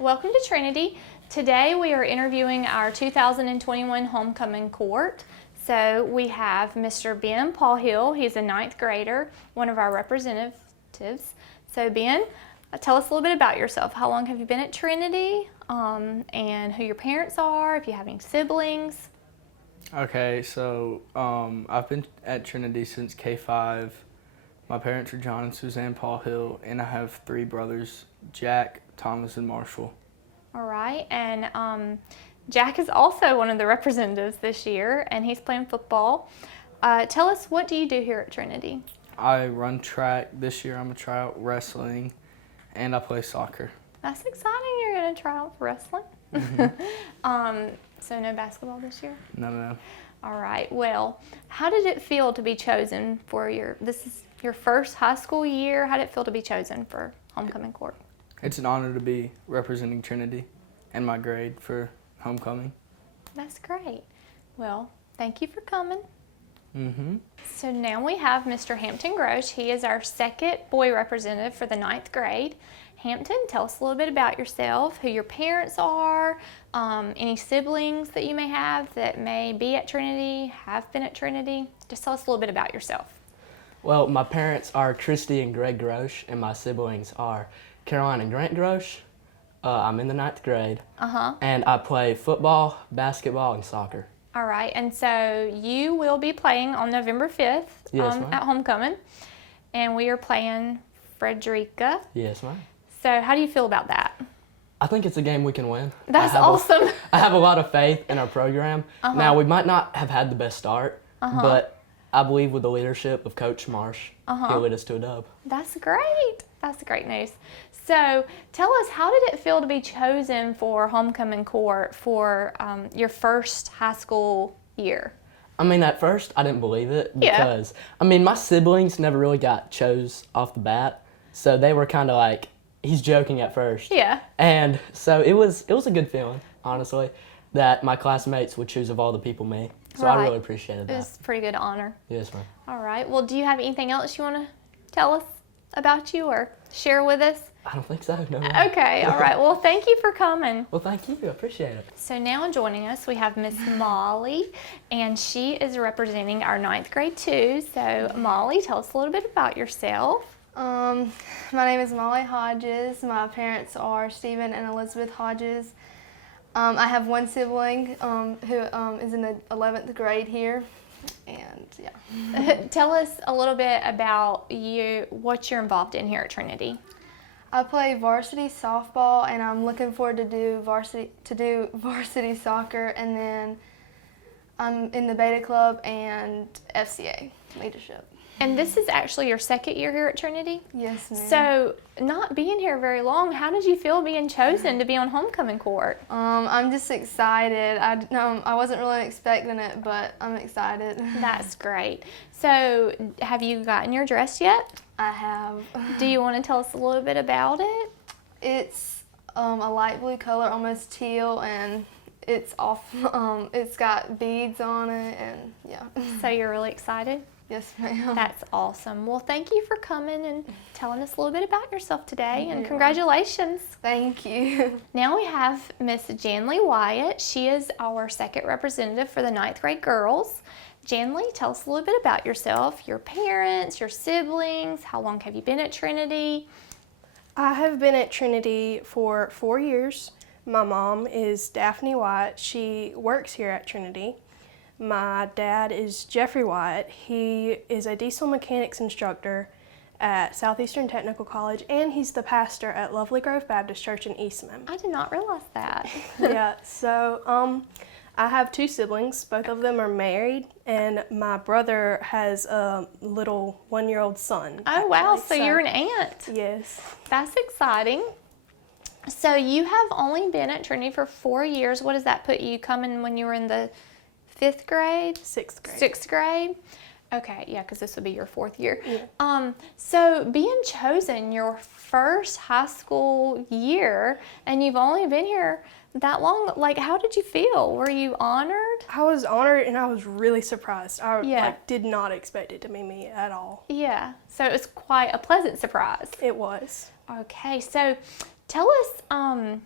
Welcome to Trinity. Today we are interviewing our 2021 homecoming court. So we have Mr. Ben Paul-Hill. He's a 9th grader, one of our representatives. So Ben, tell us a little bit about yourself. How long have you been at Trinity, and who your parents are, if you have any siblings? Okay, so I've been at Trinity since K-5. My parents are John and Suzanne Paul-Hill, and I have 3 brothers, Jack, Thomas, and Marshall. All right, and Jack is also one of the representatives this year, and he's playing football. Tell us, what do you do here at Trinity? I run track. This year I'm going to try out wrestling, and I play soccer. That's exciting. You're going to try out for wrestling. Mm-hmm. So no basketball this year? No. All right. Well, how did it feel to be chosen for this is your first high school year? How did it feel to be chosen for homecoming court? It's an honor to be representing Trinity and my grade for homecoming. That's great. Well, thank you for coming. Mm-hmm. So now we have Mr. Hampton Grosh. He is our second boy representative for the 9th grade. Hampton, tell us a little bit about yourself, who your parents are, any siblings that you may have that may be at Trinity, have been at Trinity. Just tell us a little bit about yourself. Well, my parents are Christy and Greg Grosh, and my siblings are Caroline and Grant Grosh. I'm in the 9th grade, and I play football, basketball, and soccer. All right, and so you will be playing on November 5th at homecoming, and we are playing Frederica. Yes, ma'am. So how do you feel about that? I think it's a game we can win. That's awesome. I have a lot of faith in our program. Now, we might not have had the best start, but I believe with the leadership of Coach Marsh, he'll lead us to a dub. That's great. That's great news. So tell us, how did it feel to be chosen for homecoming court for your first high school year? I mean, at first, I didn't believe it because, my siblings never really got chose off the bat, so they were kind of like, he's joking at first. Yeah. And so it was a good feeling, honestly, that my classmates would choose of all the people me. So I really appreciated that. It was a pretty good honor. Yes, ma'am. All right. Well, do you have anything else you want to tell us about you or share with us? I don't think so, no. Okay. All right. Well, thank you for coming. Well, thank you. I appreciate it. So now joining us, we have Miss Molly, and she is representing our 9th grade too. So Molly, tell us a little bit about yourself. My name is Molly Hodges. My parents are Stephen and Elizabeth Hodges. I have one sibling who is in the 11th grade here, and yeah. Tell us a little bit about you, what you're involved in here at Trinity. I play varsity softball, and I'm looking forward to do varsity soccer, and then I'm in the beta club and FCA leadership. And this is actually your second year here at Trinity? Yes, ma'am. So, not being here very long, how did you feel being chosen to be on homecoming court? I'm just excited. I wasn't really expecting it, but I'm excited. That's great. So, have you gotten your dress yet? I have. Do you want to tell us a little bit about it? It's a light blue color, almost teal, and it's it's got beads on it, and yeah. So, you're really excited? Yes, ma'am. That's awesome. Well, thank you for coming and telling us a little bit about yourself today, and congratulations. Thank you. Now we have Miss Janley Wyatt. She is our second representative for the 9th grade girls. Janley, tell us a little bit about yourself, your parents, your siblings. How long have you been at Trinity? I have been at Trinity for 4 years. My mom is Daphne Wyatt. She works here at Trinity. My dad is Jeffrey Wyatt. He is a diesel mechanics instructor at Southeastern Technical College, and he's the pastor at Lovely Grove Baptist Church in Eastman. I did not realize that. Yeah, so I have 2 siblings. Both of them are married, and my brother has a little 1-year-old son. Oh, wow, so you're an aunt. Yes. That's exciting. So you have only been at Trinity for 4 years. What does that put you coming when you were in the 5th grade? 6th grade. 6th grade? Okay, yeah, because this would be your 4th year. Yeah. So being chosen your first high school year, and you've only been here that long, like, how did you feel? Were you honored? I was honored, and I was really surprised. I did not expect it to be me at all. Yeah, so it was quite a pleasant surprise. It was. Okay, so Tell us,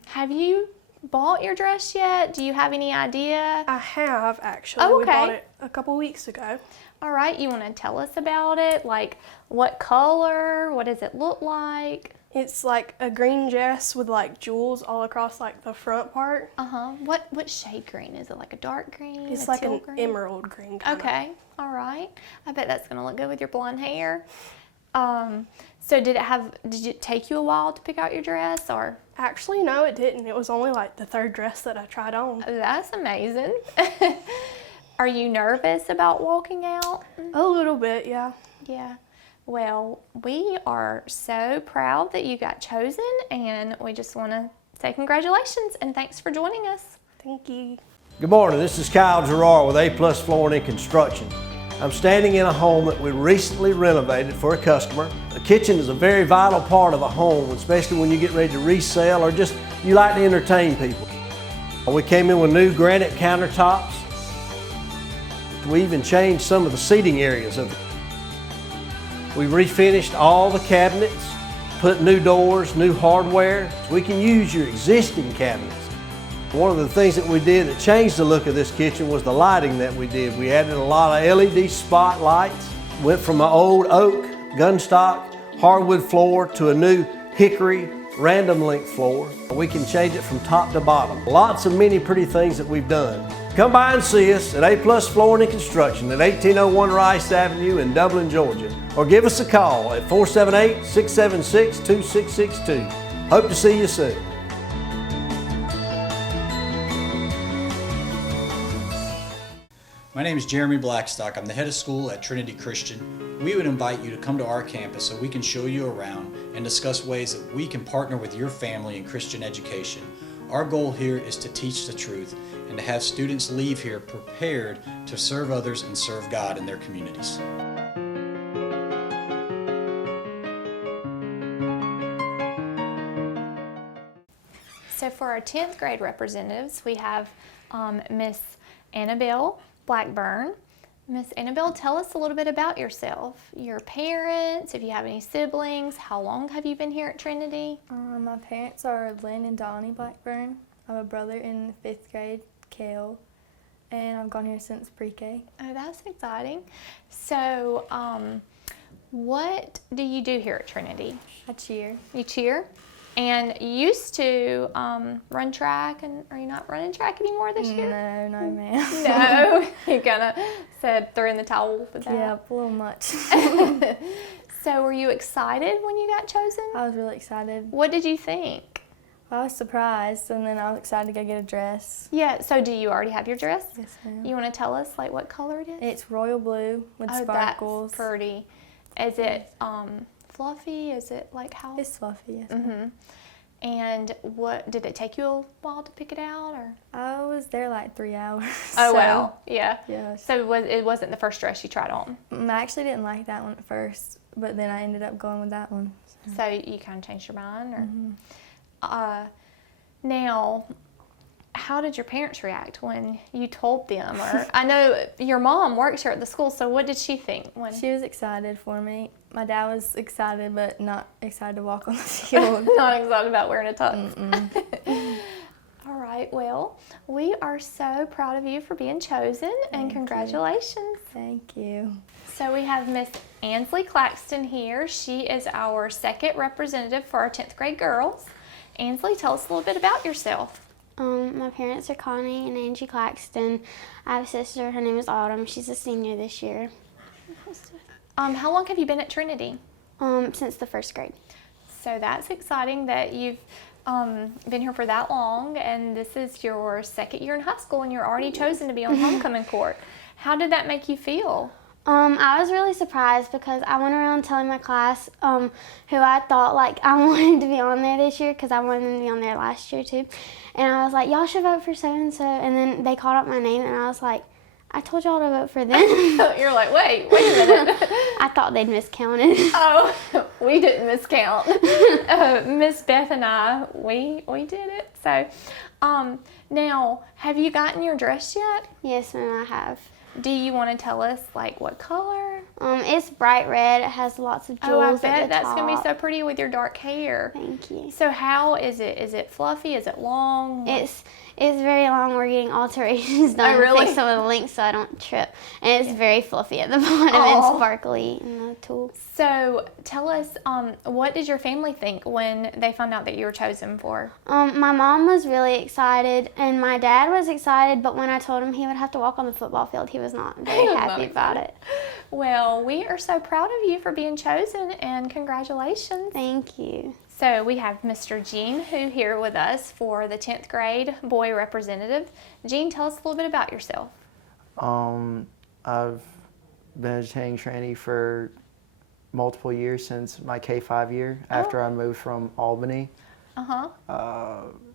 have you bought your dress yet? Do you have any idea? I have actually. Oh, We bought okay. it a couple weeks ago. All right, you want to tell us about it? Like, what color? What does it look like? It's like a green dress with like jewels all across like the front part. What shade green? Is it like a dark green? It's a like teal an green? emerald green kind of. Okay, all right. I bet that's gonna look good with your blonde hair. So did it take you a while to pick out your dress, or? Actually, no, it didn't. It was only like the third dress that I tried on. That's amazing. Are you nervous about walking out? A little bit, yeah. Yeah. Well, we are so proud that you got chosen, and we just want to say congratulations and thanks for joining us. Thank you. Good morning, this is Kyle Gerard with A+ Flooring and Construction. I'm standing in a home that we recently renovated for a customer. The kitchen is a very vital part of a home, especially when you get ready to resell or just you like to entertain people. We came in with new granite countertops. We even changed some of the seating areas of it. We refinished all the cabinets, put new doors, new hardware. We can use your existing cabinets. One of the things that we did that changed the look of this kitchen was the lighting that we did. We added a lot of LED spotlights, went from an old oak, gunstock, hardwood floor to a new hickory, random length floor. We can change it from top to bottom. Lots of many pretty things that we've done. Come by and see us at A+ Flooring and Construction at 1801 Rice Avenue in Dublin, Georgia. Or give us a call at 478-676-2662. Hope to see you soon. My name is Jeremy Blackstock. I'm the head of school at Trinity Christian. We would invite you to come to our campus so we can show you around and discuss ways that we can partner with your family in Christian education. Our goal here is to teach the truth and to have students leave here prepared to serve others and serve God in their communities. So for our 10th grade representatives, we have Miss Annabelle Blackburn. Miss Annabelle, tell us a little bit about yourself, your parents, if you have any siblings, how long have you been here at Trinity? My parents are Lynn and Donnie Blackburn. I have a brother in 5th grade, Kale, and I've gone here since pre-K. Oh, that's exciting. So, what do you do here at Trinity? I cheer. You cheer? And you used to run track, and are you not running track anymore this year? No, ma'am. No, you kind of said throw in the towel with that. Yeah, a little much. So were you excited when you got chosen? I was really excited. What did you think? I was surprised, and then I was excited to go get a dress. Yeah, so do you already have your dress? Yes, ma'am. You want to tell us like what color it is? It's royal blue with Oh, sparkles. that's pretty. Is it fluffy? Is it like how? It's fluffy, yes. ma'am. And what did it take you a while to pick it out, or? I was there like 3 hours. Oh so, wow, yeah. Yes. So it wasn't the first dress you tried on. I actually didn't like that one at first, but then I ended up going with that one. So you kind of changed your mind, or? Now, how did your parents react when you told them? Or I know your mom works here at the school, so what did she think when? She was excited for me. My dad was excited, but not excited to walk on the field. Not excited about wearing a tux. All right, well, we are so proud of you for being chosen, and congratulations. Thank you. So we have Miss Ansley Claxton here. She is our second representative for our 10th grade girls. Ansley, tell us a little bit about yourself. My parents are Connie and Angie Claxton. I have a sister, her name is Autumn. She's a senior this year. How long have you been at Trinity? Since the 1st grade. So that's exciting that you've been here for that long, and this is your 2nd year in high school, and you're already chosen to be on homecoming court. How did that make you feel? I was really surprised because I went around telling my class who I thought like I wanted to be on there this year, because I wanted them to be on there last year too. And I was like, y'all should vote for so-and-so. And then they called out my name, and I was like, I told y'all to vote for them. You're like, wait a minute. I thought they'd miscounted. Oh, we didn't miscount. Miss Beth and I, we did it. So, now, have you gotten your dress yet? Yes, ma'am, I have. Do you want to tell us like what color? It's bright red. It has lots of jewels Oh, I at bet the that's top. gonna be so pretty with your dark hair. Thank you. So how is it? Is it fluffy? Is it long? It's very long. We're getting alterations done really? to fix some of the links so I don't trip. And it's very fluffy at the bottom Aw. and sparkly in the tool. So tell us, what did your family think when they found out that you were chosen for? My mom was really excited, and my dad was excited, but when I told him he would have to walk on the football field, he was not very happy about it. Well, we are so proud of you for being chosen, and congratulations. Thank you. So we have Mr. Gene Who here with us for the 10th grade boy representative. Gene, tell us a little bit about yourself. I've been attending Trinity for multiple years since my K-5 year after I moved from Albany. I'm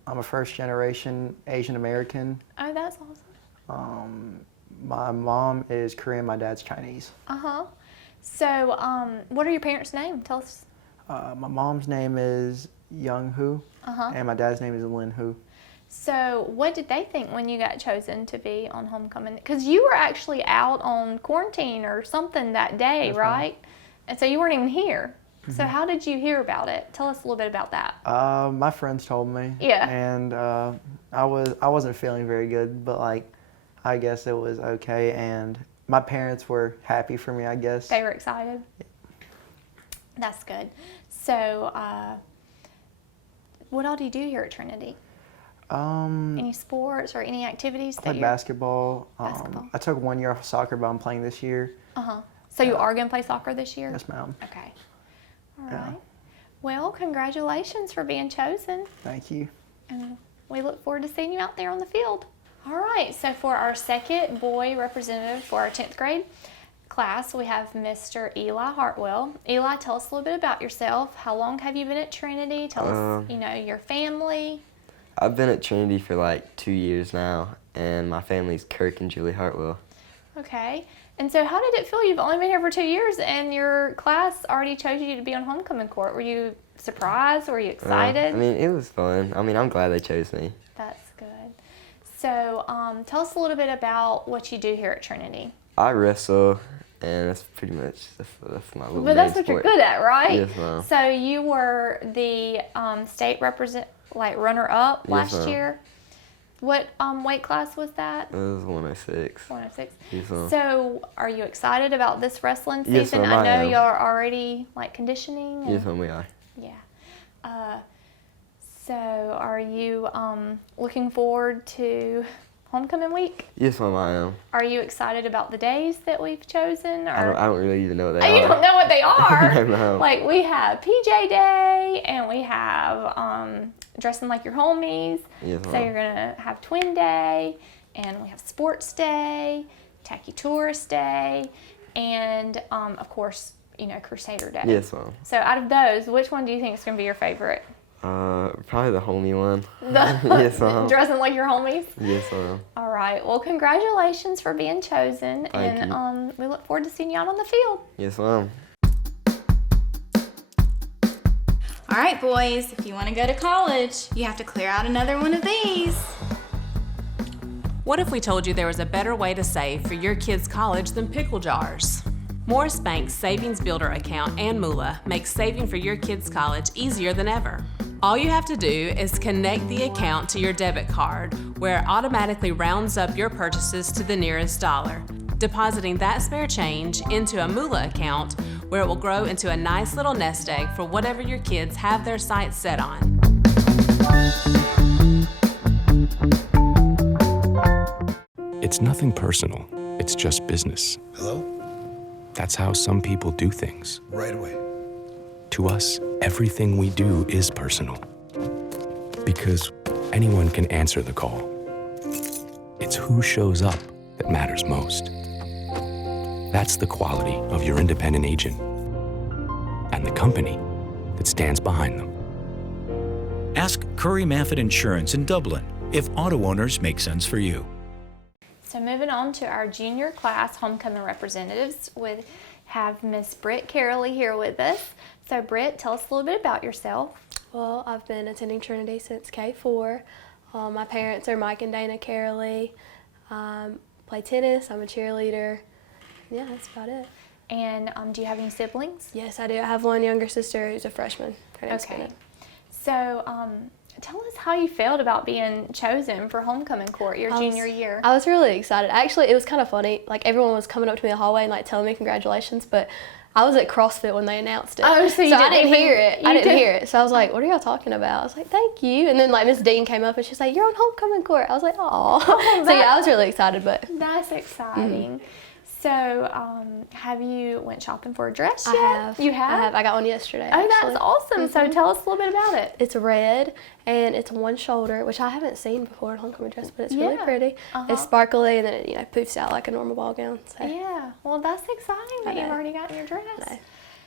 a first generation Asian American. Oh, that's awesome. My mom is Korean, my dad's Chinese. So what are your parents' names? Tell us. My mom's name is Young Hu, and my dad's name is Lin Hu. So what did they think when you got chosen to be on homecoming? Because you were actually out on quarantine or something that day, Yes, right? And so you weren't even here. So how did you hear about it? Tell us a little bit about that. My friends told me. Yeah. And I wasn't feeling very good, but like I guess it was okay, and my parents were happy for me, I guess. They were excited? That's good. So what all do you do here at Trinity? Any sports or any activities? I played basketball. Basketball. I took 1 year off of soccer, but I'm playing this year. So you are going to play soccer this year? Yes, ma'am. Okay. All right. Well, congratulations for being chosen. Thank you. And we look forward to seeing you out there on the field. All right. So for our second boy representative for our 10th grade class, we have Mr. Eli Hartwell. Eli, tell us a little bit about yourself. How long have you been at Trinity? Tell us, your family. I've been at Trinity for like 2 years now, and my family's Kirk and Julie Hartwell. Okay. And so how did it feel? You've only been here for 2 years, and your class already chose you to be on homecoming court. Were you surprised? Were you excited? It was fun. I'm glad they chose me. That's good. So tell us a little bit about what you do here at Trinity. I wrestle, and that's pretty much that's my little. But that's main what you're sport. good at, right? Yes, ma'am. So you were the state runner-up Yes, last ma'am. year. What weight class was that? It was 106. 106. Yes, ma'am. So are you excited about this wrestling season? Yes, ma'am, I I know am. you're already conditioning. Yes, ma'am, we are. Yeah. So are you looking forward to homecoming week? Yes, ma'am, I am. Are you excited about the days that we've chosen? Or? I don't really even know what they Oh, are. you don't know what they are? No. Like we have PJ Day and we have dressing like your homies. Yes, So ma'am. you're gonna have Twin Day, and we have Sports Day, Tacky Tourist Day, and of course, Crusader Day. Yes, ma'am. So out of those, which one do you think is gonna be your favorite? Probably the homie one. Yes, ma'am. Dressing like your homies? Yes, ma'am. All right. Well, congratulations for being chosen, Thank and we look forward to seeing you out on the field. Yes, ma'am. All right, boys, if you want to go to college, you have to clear out another one of these. What if we told you there was a better way to save for your kids' college than pickle jars? Morris Bank's Savings Builder account and Moolah makes saving for your kids' college easier than ever. All you have to do is connect the account to your debit card, where it automatically rounds up your purchases to the nearest dollar, depositing that spare change into a Moolah account, where it will grow into a nice little nest egg for whatever your kids have their sights set on. It's nothing personal. It's just business. Hello? That's how some people do things. Right away. To us, everything we do is personal. Because anyone can answer the call. It's who shows up that matters most. That's the quality of your independent agent and the company that stands behind them. Ask Curry Maffett Insurance in Dublin if auto owners make sense for you. So moving on to our junior class homecoming representatives, we have Miss Britt Carrolley here with us. So Britt, tell us a little bit about yourself. Well, I've been attending Trinity since K4. My parents are Mike and Dana Carrolley. play tennis. I'm a cheerleader. Yeah, that's about it. And do you have any siblings? Yes, I do. I have one younger sister who's a freshman. Her name's Bennett. So tell us how you felt about being chosen for homecoming court your junior year. I was really excited. Actually, it was kind of funny. Like, everyone was coming up to me in the hallway and, like, telling me congratulations, but I was at CrossFit when they announced it. Oh, so you I didn't hear it. I didn't hear it. So I was like, what are y'all talking about? I was like, thank you. And then, like, Miss Dean came up and she's like, you're on homecoming court. I was like, aw. So, yeah, I was really excited. But that's exciting. So, have you went shopping for a dress yet? I have. You have? I have. I got one yesterday. Oh, actually. that's awesome. So tell us a little bit about it. It's red, and it's one shoulder, which I haven't seen before in homecoming dress, but it's really pretty. It's sparkly, and then it, poofs out like a normal ball gown. So. Yeah. Well, that's exciting that you've already gotten your dress.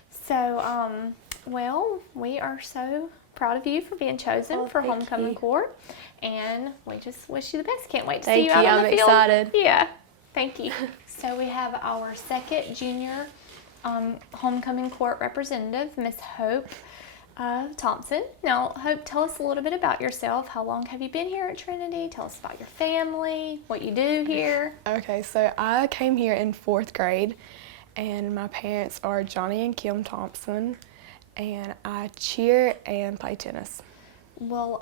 So, well, we are so proud of you for being chosen for homecoming court, and we just wish you the best. Can't wait to see you out on the field. I'm excited. Yeah. Thank you. So we have our second junior homecoming court representative, Miss Hope Thompson. Now, Hope, tell us a little bit about yourself. How long have you been here at Trinity? Tell us about your family, what you do here. Okay, so I came here in 4th grade, and my parents are Johnny and Kim Thompson, and I cheer and play tennis. Well,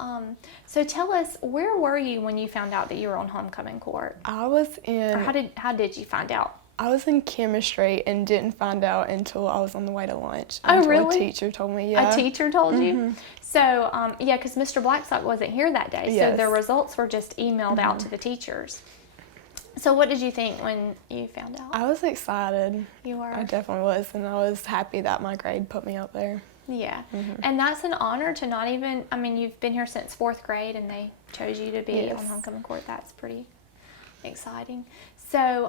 so tell us, where were you when you found out that you were on homecoming court? I was in... Or how did you find out? I was in chemistry and didn't find out until I was on the way to lunch. Oh, until really? A teacher told me, yeah. A teacher told you? So, yeah, because Mr. Blackstock wasn't here that day, so the results were just emailed out to the teachers. So what did you think when you found out? I was excited. You were? I definitely was, and I was happy that my grade put me up there. Yeah, and that's an honor to not even, I mean, you've been here since 4th grade and they chose you to be on homecoming court. That's pretty exciting. So,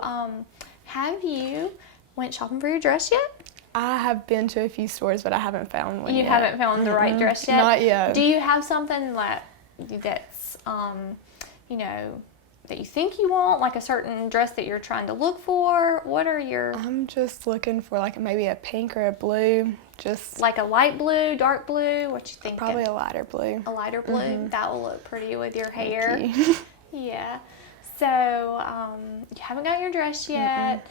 have you went shopping for your dress yet? I have been to a few stores, but I haven't found one yet. You haven't found the right dress yet? Not yet. Do you have something that's, you know, that you think you want, like a certain dress that you're trying to look for? What are your... I'm just looking for like maybe a pink or a blue. Just like a light blue, dark blue? What you think? Probably a lighter blue. A lighter blue? That will look pretty with your hair. Thank you. Yeah. So, you haven't got your dress yet.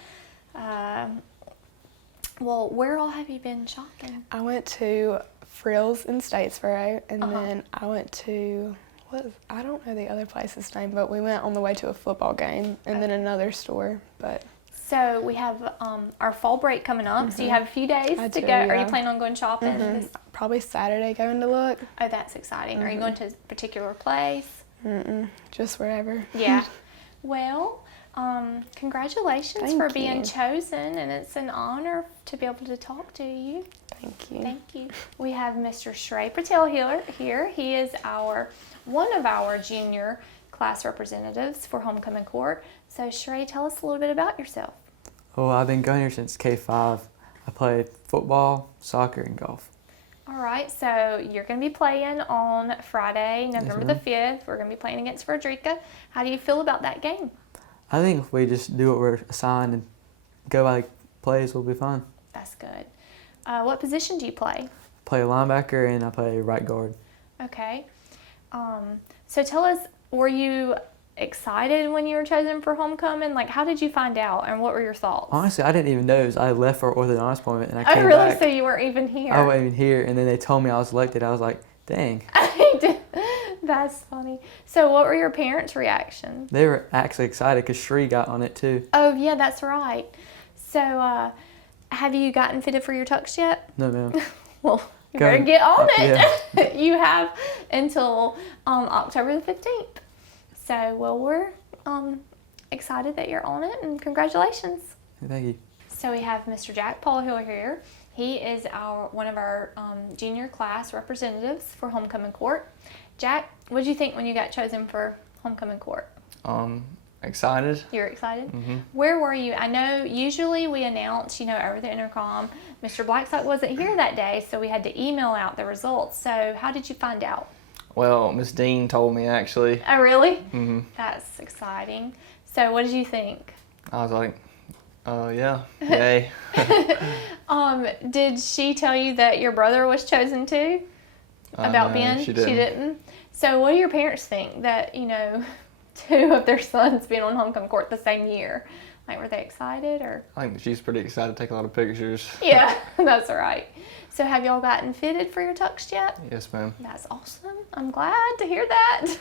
Well, where all have you been shopping? I went to Frills in Statesboro, and then I went to... I don't know the other place's name, but we went on the way to a football game and then another store. But so we have our fall break coming up. So you have a few days to go. Yeah. Are you planning on going shopping? Probably Saturday going to look. Oh, that's exciting. Are you going to a particular place? Just wherever. Yeah. Well, congratulations for being chosen, and it's an honor to be able to talk to you. Thank you. Thank you. We have Mr. Shrey Patel here. He is one of our junior class representatives for homecoming court. So Shrey, tell us a little bit about yourself. Well, I've been going here since K5. I play football, soccer, and golf. All right, so you're going to be playing on Friday, November the 5th. We're going to be playing against Frederica. How do you feel about that game? I think if we just do what we're assigned and go by plays, we'll be fine. That's good. What position do you play? I play linebacker and I play right guard. Okay. So tell us, were you excited when you were chosen for homecoming? Like, how did you find out, and what were your thoughts? Honestly, I didn't even know. I left for orthodontist appointment and I came really? back. So you weren't even here? I wasn't even here, and then they told me I was elected. I was like, dang. That's funny. So what were your parents' reactions? They were actually excited because Shree got on it too. Oh, yeah, that's right. So have you gotten fitted for your tux yet? No, ma'am. Well, you better get on it. Yeah. You have until October the 15th. So, well, we're excited that you're on it, and congratulations. Thank you. So we have Mr. Jack Paul Hill here. He is one of our junior class representatives for homecoming court. Jack, what did you think when you got chosen for homecoming court? Excited. You're excited? Where were you? I know usually we announce, over the intercom. Mr. Blackstock wasn't here that day, so we had to email out the results. So how did you find out? Well, Miss Dean told me, actually. Oh, really? That's exciting. So what did you think? I was like, yeah, yay. Did she tell you that your brother was chosen too? About No, Ben? she didn't. So what do your parents think that, two of their sons being on homecoming court the same year. Like, were they excited or? I think she's pretty excited to take a lot of pictures. Yeah, that's right. So have y'all gotten fitted for your tux yet? Yes, ma'am. That's awesome. I'm glad to hear that.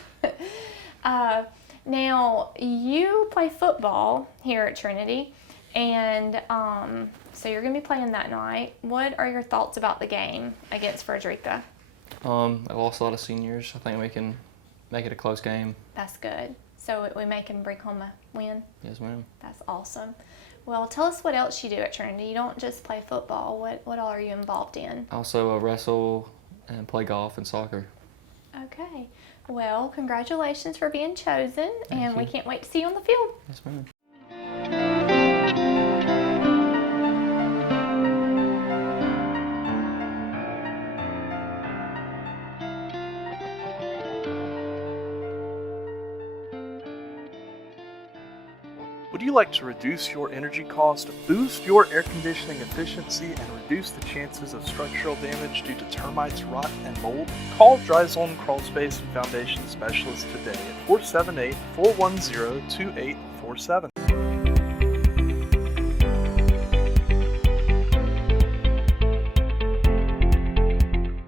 Now, you play football here at Trinity, and so you're going to be playing that night. What are your thoughts about the game against Frederica? I lost a lot of seniors. I think we can make it a close game. That's good. So we may can bring home a win? Yes, ma'am. That's awesome. Well, tell us what else you do at Trinity. You don't just play football. What all are you involved in? Also wrestle and play golf and soccer. Okay. Well, congratulations for being chosen, and we you. can't wait to see you on the field. Yes, ma'am. Would you like to reduce your energy cost, boost your air conditioning efficiency, and reduce the chances of structural damage due to termites, rot, and mold? Call Dry Zone Crawl Space and Foundation Specialist today at 478-410-2847.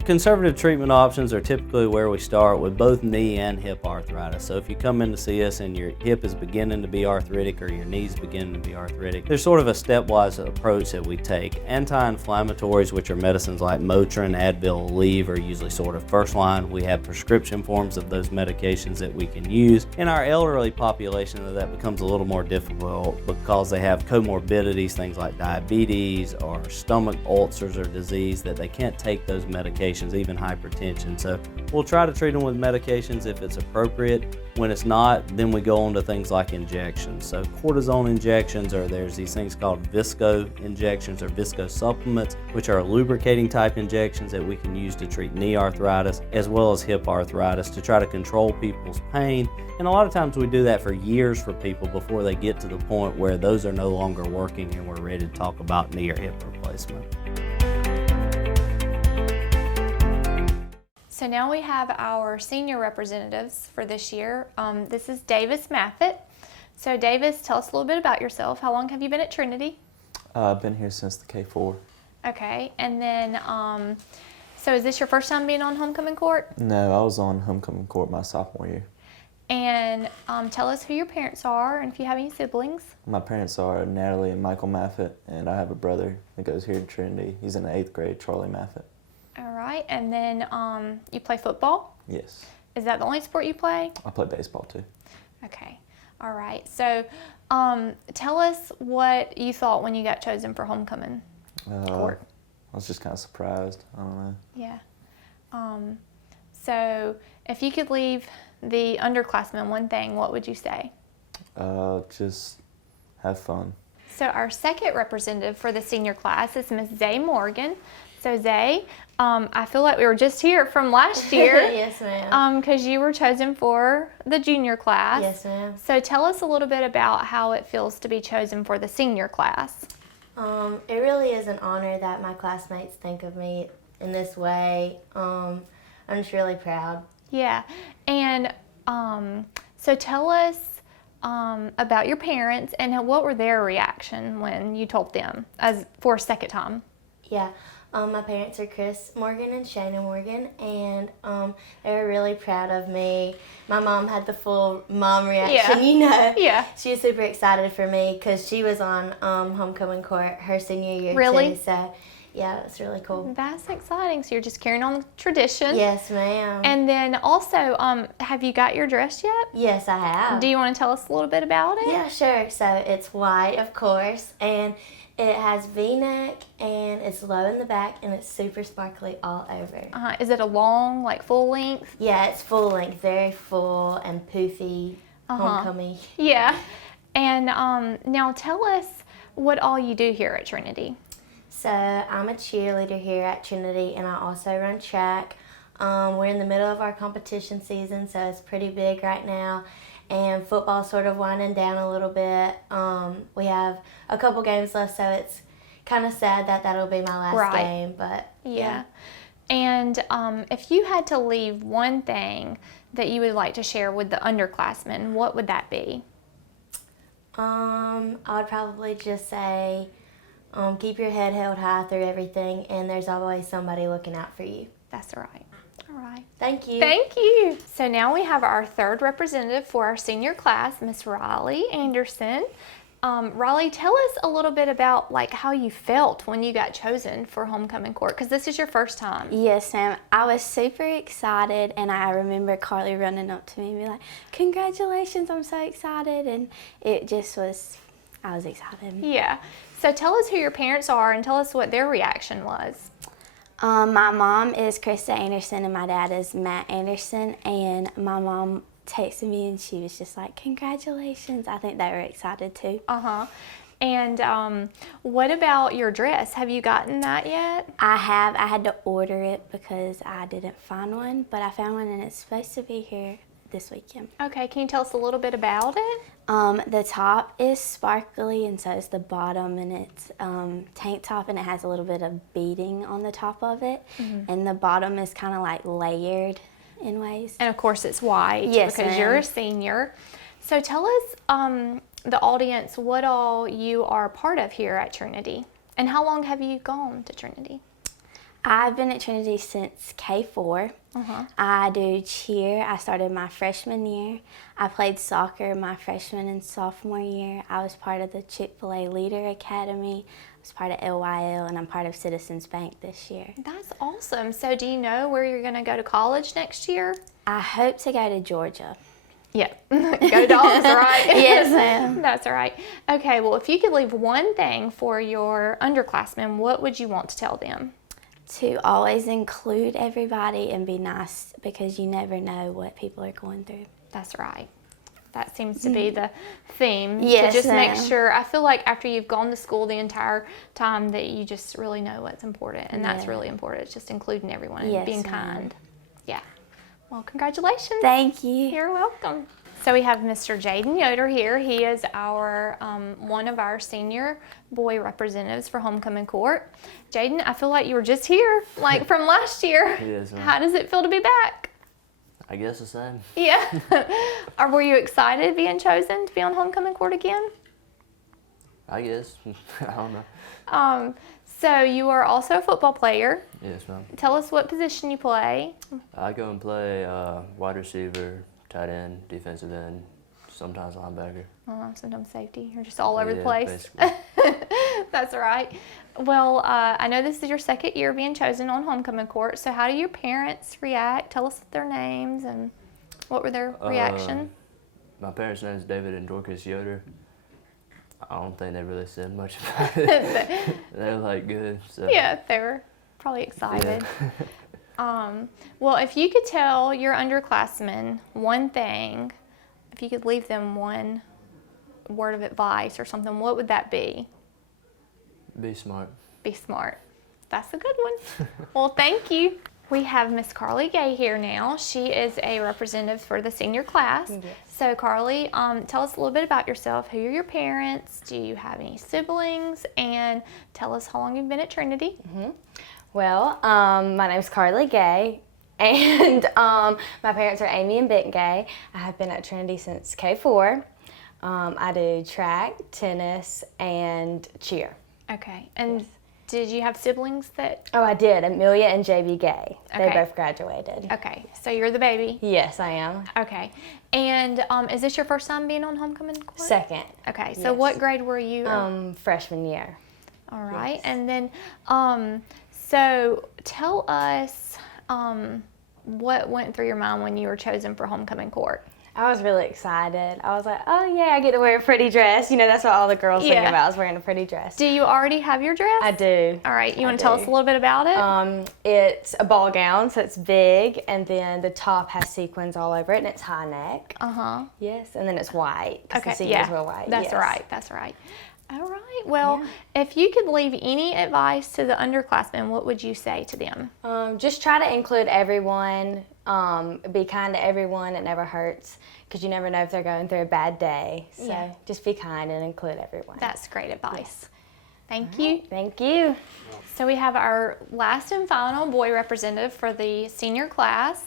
Conservative treatment options are typically where we start with both knee and hip arthritis. So if you come in to see us and your hip is beginning to be arthritic or your knee's beginning to be arthritic, there's sort of a stepwise approach that we take. Anti-inflammatories, which are medicines like Motrin, Advil, Aleve, are usually sort of first line. We have prescription forms of those medications that we can use. In our elderly population, that becomes a little more difficult because they have comorbidities, things like diabetes or stomach ulcers or disease, that they can't take those medications, even hypertension. So we'll try to treat them with medications if it's appropriate. When it's not, then we go on to things like injections. So cortisone injections, or there's these things called visco injections or visco supplements, which are lubricating type injections that we can use to treat knee arthritis as well as hip arthritis to try to control people's pain. And a lot of times we do that for years for people before they get to the point where those are no longer working and we're ready to talk about knee or hip replacement. So now we have our senior representatives for this year. This is Davis Maffett. So Davis, tell us a little bit about yourself. How long have you been at Trinity? I've been here since the K4. Okay, and then, so is this your first time being on homecoming court? No, I was on homecoming court my sophomore year. And tell us who your parents are and if you have any siblings. My parents are Natalie and Michael Maffett, and I have a brother that goes here to Trinity. He's in the 8th grade, Charlie Maffett. All right, and then you play football? Yes. Is that the only sport you play? I play baseball too. Okay, all right. So tell us what you thought when you got chosen for homecoming court. I was just kind of surprised. I don't know. Yeah. So if you could leave the underclassmen one thing, what would you say? Just have fun. So our second representative for the senior class is Miss Zay Morgan. So Zay, I feel like we were just here from last year. Yes, ma'am. Because you were chosen for the junior class. Yes, ma'am. So tell us a little bit about how it feels to be chosen for the senior class. It really is an honor that my classmates think of me in this way. I'm just really proud. Yeah, and so tell us about your parents and what were their reaction when you told them as for a second time? Yeah. My parents are Chris Morgan and Shayna Morgan, and they were really proud of me. My mom had the full mom reaction, you know. Yeah. She was super excited for me because she was on homecoming court her senior year Really? too. So, yeah, it's really cool. That's exciting. So you're just carrying on the tradition. Yes, ma'am. And then also, have you got your dress yet? Yes, I have. Do you want to tell us a little bit about it? Yeah, sure. So it's white, of course, and it has V-neck, and it's low in the back, and it's super sparkly all over. Is it a long, like full length? Yeah, it's full length, very full and poofy, homecoming. Yeah. And now tell us what all you do here at Trinity. So I'm a cheerleader here at Trinity, and I also run track. We're in the middle of our competition season, so it's pretty big right now. And football's sort of winding down a little bit. We have a couple games left, so it's kind of sad that that'll be my last game. But yeah. And if you had to leave one thing that you would like to share with the underclassmen, what would that be? I would probably just say, keep your head held high through everything, and there's always somebody looking out for you. That's right. All right. Thank you. Thank you. So now we have our third representative for our senior class, Miss Riley Anderson. Riley, tell us a little bit about like how you felt when you got chosen for homecoming court, because this is your first time. Yes, ma'am. I was super excited, and I remember Carly running up to me and be like, "Congratulations, I'm so excited," and it just was, I was excited. Yeah. So tell us who your parents are and tell us what their reaction was. My mom is Krista Anderson, and my dad is Matt Anderson, and my mom texted me and she was just like, "Congratulations." I think they were excited too. And what about your dress? Have you gotten that yet? I have. I had to order it because I didn't find one, but I found one and it's supposed to be here this weekend. Okay, can you tell us a little bit about it? The top is sparkly and so is the bottom, and it's tank top, and it has a little bit of beading on the top of it. And the bottom is kind of like layered in ways. And of course it's white, yes, because you're a senior. So tell us, the audience, what all you are part of here at Trinity, and how long have you gone to Trinity? I've been at Trinity since K4. I do cheer. I started my freshman year. I played soccer my freshman and sophomore year. I was part of the Chick-fil-A Leader Academy. I was part of LYL, and I'm part of Citizens Bank this year. That's awesome. So do you know where you're going to go to college next year? I hope to go to Georgia. Yep. Go Dogs, right? Yes, ma'am. That's right. Okay, well, if you could leave one thing for your underclassmen, what would you want to tell them? To always include everybody and be nice, because you never know what people are going through. That's right. That seems to be the theme. Yes, to just make sure, I feel like after you've gone to school the entire time that you just really know what's important, and that's really important. It's just including everyone and being kind. Yeah. Well, congratulations. Thank you. You're welcome. So we have Mr. Jaden Yoder here. He is our one of our senior boy representatives for homecoming court. Jaden, I feel like you were just here, like from last year. Yes, ma'am. How does it feel to be back? I guess the same. Yeah. Were you excited being chosen to be on homecoming court again? I guess. I don't know. So you are also a football player. Yes, ma'am. Tell us what position you play. I go and play wide receiver, tight end, defensive end, sometimes linebacker. Sometimes safety. You're just all over the Yeah, place. basically. That's right. Well, I know this is your second year being chosen on homecoming court. So how do your parents react? Tell us their names and what were their reaction? My parents' names David and Dorcas Yoder. I don't think they really said much about it. They're like good. So. Yeah, they were probably excited. Yeah. Well, if you could tell your underclassmen one thing, if you could leave them one word of advice or something, what would that be? Be smart. Be smart. That's a good one. Well, thank you. We have Miss Carly Gay here now. She is a representative for the senior class. Yes. So Carly, tell us a little bit about yourself. Who are your parents? Do you have any siblings? And tell us how long you've been at Trinity. Well, my name's Carly Gay, and my parents are Amy and Bent Gay. I have been at Trinity since K4. I do track, tennis, and cheer. Okay. And did you have siblings that? Oh, I did. Amelia and JB Gay. They Okay. both graduated. Okay. So you're the baby? Yes, I am. Okay. And is this your first time being on homecoming court? Second. Okay. So Yes. what grade were you? Freshman year. All right. Yes. And then, so tell us what went through your mind when you were chosen for homecoming court. I was really excited. I was like, oh yeah, I get to wear a pretty dress. You know, that's what all the girls think about, is wearing a pretty dress. Do you already have your dress? I do. All right, you want to tell us a little bit about it? It's a ball gown, so it's big, and then the top has sequins all over it, and it's high neck. Yes, and then it's white. Okay, the sequins were white. That's right, that's right. All right, well, if you could leave any advice to the underclassmen, what would you say to them? Just try to include everyone, be kind to everyone. It never hurts, because you never know if they're going through a bad day. So just be kind and include everyone. That's great advice. Thank you. Thank you. So we have our last and final boy representative for the senior class.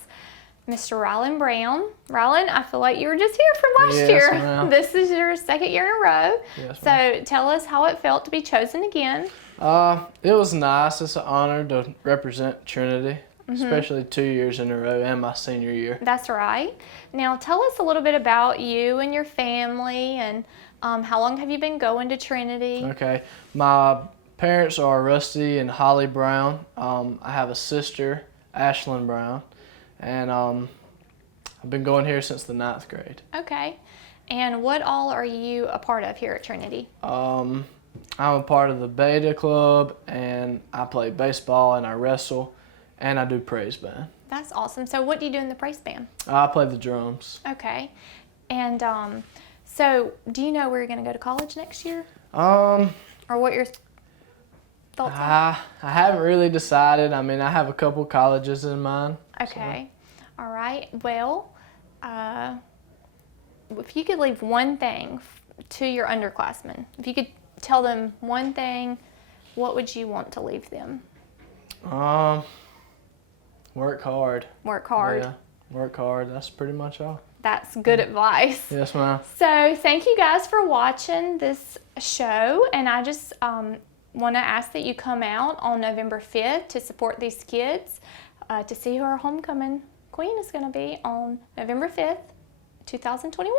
Mr. Ryland Brown. Ryland, I feel like you were just here from last Yes, year. ma'am. This is your second year in a row. Yes, so tell us how it felt to be chosen again. It was nice. It's an honor to represent Trinity, especially 2 years in a row and my senior year. That's right. Now tell us a little bit about you and your family, and how long have you been going to Trinity? Okay, my parents are Rusty and Holly Brown. I have a sister, Ashlyn Brown, and I've been going here since the 9th grade. Okay. And what all are you a part of here at Trinity? I'm a part of the Beta Club, and I play baseball and I wrestle, and I do praise band. That's awesome. So what do you do in the praise band? I play the drums. Okay. And so do you know where you're going to go to college next year? Or what your thoughts are? I haven't really decided. I mean, I have a couple colleges in mind. Okay. All right. Well, if you could leave one thing to your underclassmen, if you could tell them one thing, what would you want to leave them? Work hard. Work hard. Yeah, work hard. That's pretty much all. That's good advice. Yes, ma'am. So thank you guys for watching this show, and I just want to ask that you come out on November 5th to support these kids, to see who our homecoming queen is going to be on November 5th, 2021.